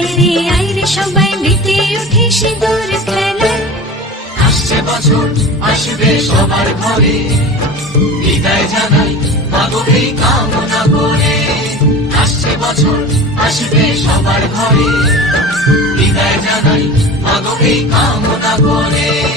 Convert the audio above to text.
আইরে আইরে সবাই মেতে উঠে সিঁদুর খেলায় আসছে বছর, আসবে সবার ঘরে। বিদায় জানাই মাগরে কামনা করে। আসছে বছর, আসবে সবার ঘরে। বিদায় জানাই মাগবী কামনা করে।